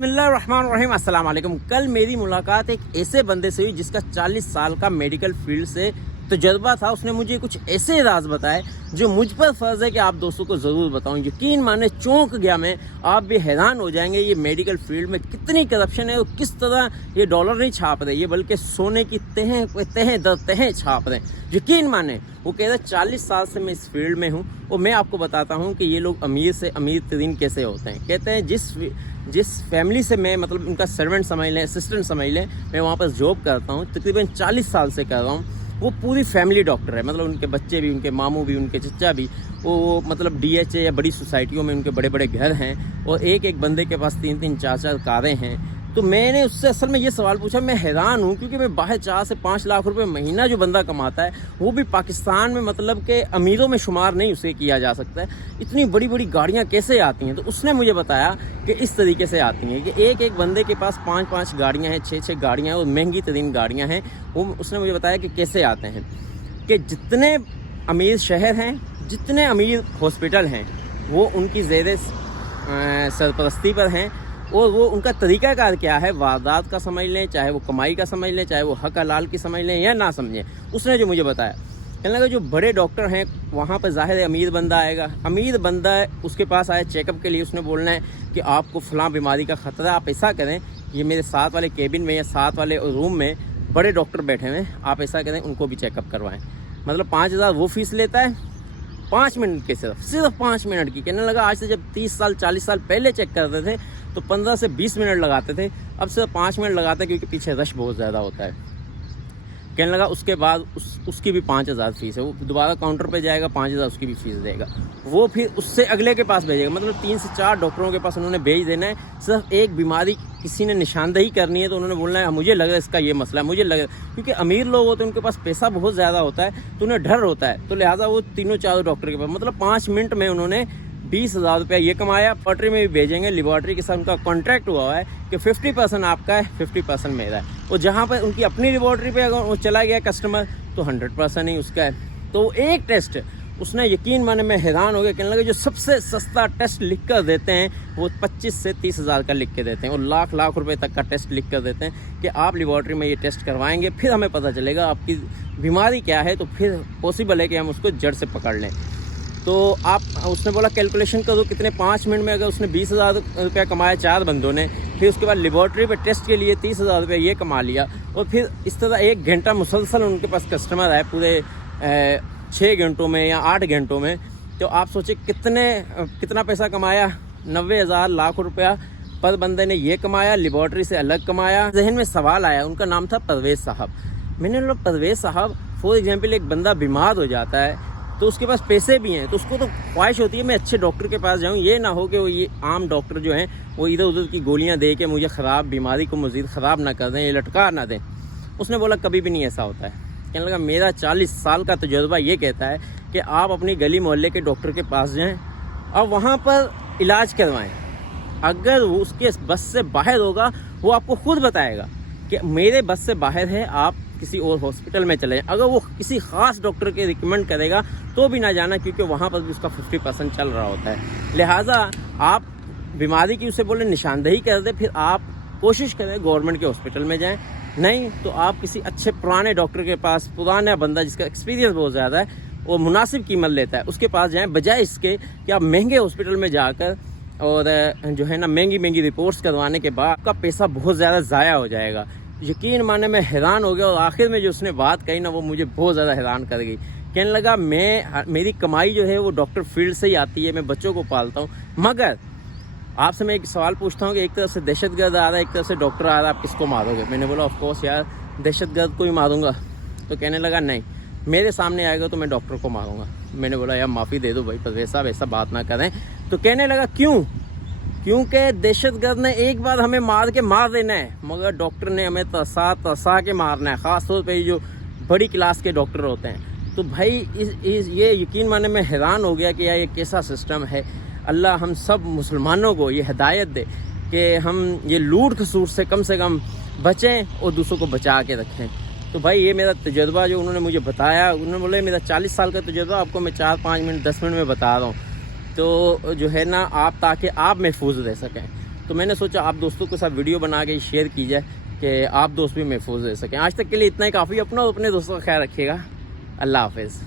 बिस्मिल्लाहिर्रहमानिर्रहीम अस्सलाम वालेकुम। कल मेरी मुलाकात एक ऐसे बंदे से हुई जिसका 40 साल का मेडिकल फील्ड से तजर्बा था। उसने मुझे कुछ ऐसे राज बताए जो मुझ पर फ़र्ज़ है कि आप दोस्तों को ज़रूर बताऊं। यकीन माने चौंक गया मैं, आप भी हैरान हो जाएंगे ये मेडिकल फील्ड में कितनी करप्शन है और किस तरह ये डॉलर नहीं छाप रहे, ये बल्कि सोने की तहें दर तहें छाप रहे हैं। यकीन माने वो कह रहे 40 साल से मैं इस फील्ड में हूँ और मैं आपको बताता हूँ कि ये लोग अमीर से अमीर तरीन कैसे होते हैं। कहते हैं जिस फैमिली से मैं मतलब उनका सर्वेंट समझ लें, असिस्टेंट समझ लें, मैं वहाँ पर जॉब करता हूँ, तकरीबन 40 साल से कर रहा हूँ। वो पूरी फैमिली डॉक्टर है, मतलब उनके बच्चे भी, उनके मामू भी, उनके चचा भी, वो मतलब DHA या बड़ी सोसाइटियों में उनके बड़े बड़े घर हैं और एक एक बंदे के पास 3-3 4-4 कारें हैं। तो मैंने उससे असल में ये सवाल पूछा, मैं हैरान हूँ क्योंकि मैं बाहर 4 से 5 लाख रुपए महीना जो बंदा कमाता है वो भी पाकिस्तान में मतलब के अमीरों में शुमार नहीं उसे किया जा सकता है। इतनी बड़ी बड़ी गाड़ियाँ कैसे आती हैं? तो उसने मुझे बताया कि इस तरीके से आती हैं कि एक एक बंदे के पास 5-5 गाड़ियाँ हैं, 6-6 गाड़ियाँ हैं और महंगी तरीन गाड़ियाँ हैं। वो उसने मुझे बताया कि कैसे आते हैं कि जितने अमीर शहर हैं, जितने अमीर हॉस्पिटल हैं, वो उनकी ज़ेरे सरपरस्ती पर हैं और वो उनका तरीक़ाकार क्या है, वारदात का समझ लें, चाहे वो कमाई का समझ लें, चाहे वो हक हलाल की समझ लें या ना समझें। उसने जो मुझे बताया, कहने लगा जो बड़े डॉक्टर हैं वहाँ पर ज़ाहिर है अमीर बंदा आएगा, अमीर बंदा है उसके पास आए चेकअप के लिए, उसने बोलना है कि आपको फ़लाँ बीमारी का ख़तरा, आप ऐसा करें, ये मेरे साथ वाले केबिन में या साथ वाले रूम में बड़े डॉक्टर बैठे हुए हैं, आप ऐसा करें उनको भी चेकअप करवाएं। मतलब 5,000 वो फीस लेता है 5 मिनट के, सिर्फ 5 मिनट की। कहने लगा आज से जब 30 साल 40 साल पहले चेक करते थे तो 15 से 20 मिनट लगाते थे, अब सिर्फ 5 मिनट लगाते हैं क्योंकि पीछे रश बहुत ज़्यादा होता है। कहने लगा उसके बाद उसकी भी 5,000 फीस है, वो दोबारा काउंटर पे जाएगा, 5,000 उसकी भी फीस देगा। वो फिर उससे अगले के पास भेजेगा, मतलब 3 से 4 डॉक्टरों के पास उन्होंने भेज देना है। सिर्फ एक बीमारी किसी ने निशानदेही करनी है तो उन्होंने बोलना है मुझे लग रहा है इसका ये मसला है, मुझे लग रहा है। क्योंकि अमीर लोग होते हैं उनके पास पैसा बहुत ज़्यादा होता है तो उन्हें डर होता है, तो लिहाजा वो 3-4 डॉक्टर के पास, मतलब 5 मिनट में उन्होंने 20,000 रुपया ये कमाया। लेबॉर्ट्री में भी भेजेंगे, लेबॉर्ट्री के साथ उनका कॉन्ट्रैक्ट हुआ है कि 50% आपका है, 50% मेरा है। और जहाँ पर उनकी अपनी लेबॉर्ट्री पे अगर वो चला गया कस्टमर तो 100% ही उसका है। तो एक टेस्ट उसने, यकीन माने मैं हैरान हो गया। कहने लगे जो सबसे सस्ता टेस्ट लिख कर देते हैं वो 25 से 30,000 का लिख के देते हैं और लाख रुपए तक का टेस्ट लिख कर देते हैं कि आप लेबॉर्ट्री में ये टेस्ट करवाएंगे, फिर हमें पता चलेगा आपकी बीमारी क्या है, तो फिर पॉसिबल है कि हम उसको जड़ से पकड़ लें। तो आप, उसने बोला कैलकुलेशन करो कितने 5 मिनट में अगर उसने 20,000 रुपया कमाया 4 बंदों ने, फिर उसके बाद लेबॉर्ट्री पे टेस्ट के लिए 30,000 रुपया ये कमा लिया और फिर इस तरह 1 घंटा मुसलसल उनके पास कस्टमर है पूरे 6 घंटों में या 8 घंटों में। तो आप सोचिए कितना पैसा कमाया, 90,000 लाख रुपया पर बंदे ने ये कमाया, लेबॉर्ट्री से अलग कमाया। जहन में सवाल आया, उनका नाम था परवेज़ साहब। मैंने बोला परवेज़ साहब, फॉर एग्जाम्पल एक बंदा बीमार हो जाता है तो उसके पास पैसे भी हैं तो उसको तो ख्वाहिश होती है मैं अच्छे डॉक्टर के पास जाऊं, ये ना हो कि वो ये आम डॉक्टर जो हैं वो इधर उधर की गोलियां दे के मुझे ख़राब बीमारी को मज़ीद ख़राब ना कर दें, ये लटका ना दें। उसने बोला कभी भी नहीं ऐसा होता है। कहने लगा मेरा 40 साल का तजुर्बा ये कहता है कि आप अपनी गली मोहल्ले के डॉक्टर के पास जाएँ और वहाँ पर इलाज करवाएँ। अगर वो उसके बस से बाहर होगा वो आपको खुद बताएगा कि मेरे बस से बाहर है, आप किसी और हॉस्पिटल में चले जाएं। अगर वो किसी ख़ास डॉक्टर के रिकमेंड करेगा तो भी ना जाना क्योंकि वहाँ पर भी उसका 50% चल रहा होता है। लिहाजा आप बीमारी की उसे बोले निशानदेही कर दे, फिर आप कोशिश करें गवर्नमेंट के हॉस्पिटल में जाएं, नहीं तो आप किसी अच्छे पुराने डॉक्टर के पास, पुराना बंदा जिसका एक्सपीरियंस बहुत ज़्यादा है और मुनासिब कीमत लेता है उसके पास जाएँ, बजाय इसके कि आप महंगे हॉस्पिटल में जाकर और जो है ना महंगी रिपोर्ट्स करवाने के बाद आपका पैसा बहुत ज़्यादा ज़ाया हो जाएगा। यकीन माने मैं हैरान हो गया और आखिर में जो उसने बात कही ना वो मुझे बहुत ज़्यादा हैरान कर गई। कहने लगा मेरी कमाई जो है वो डॉक्टर फील्ड से ही आती है, मैं बच्चों को पालता हूँ, मगर आपसे मैं एक सवाल पूछता हूँ कि एक तरफ से दहशतगर्द आ रहा है, एक तरफ से डॉक्टर आ रहा है, आप किसको मारोगे? मैंने बोला ऑफ कोर्स यार दहशतगर्द को ही मारूंगा। तो कहने लगा नहीं, मेरे सामने आएगा तो मैं डॉक्टर को मारूंगा। मैंने बोला यार माफ़ी दे दो भाई, पर वैसा बात ना करें। तो कहने लगा क्योंकि दहशतगर्द ने एक बार हमें मार देना है, मगर डॉक्टर ने हमें तसा के मारना है, ख़ास तौर पे जो बड़ी क्लास के डॉक्टर होते हैं। तो भाई ये यकीन माने मैं हैरान हो गया कि यार ये कैसा सिस्टम है। अल्लाह हम सब मुसलमानों को ये हिदायत दे कि हम ये लूट खसूट से कम बचें और दूसरों को बचा के रखें। तो भाई ये मेरा तजुर्बा जो उन्होंने मुझे बताया, उन्होंने बोले मेरा 40 साल का तजुर्बा आपको मैं 4-5 मिनट 10 मिनट में बता रहा हूँ, तो जो है ना आप ताकि आप महफूज रह सकें। تو میں نے سوچا آپ دوستوں کے ساتھ ویڈیو بنا کے شیئر کی جائے کہ آپ دوست بھی محفوظ رہ سکیں. آج تک کے لیے اتنا ہی کافی. اپنا اور اپنے دوستوں کا خیال رکھیے گا. اللہ حافظ.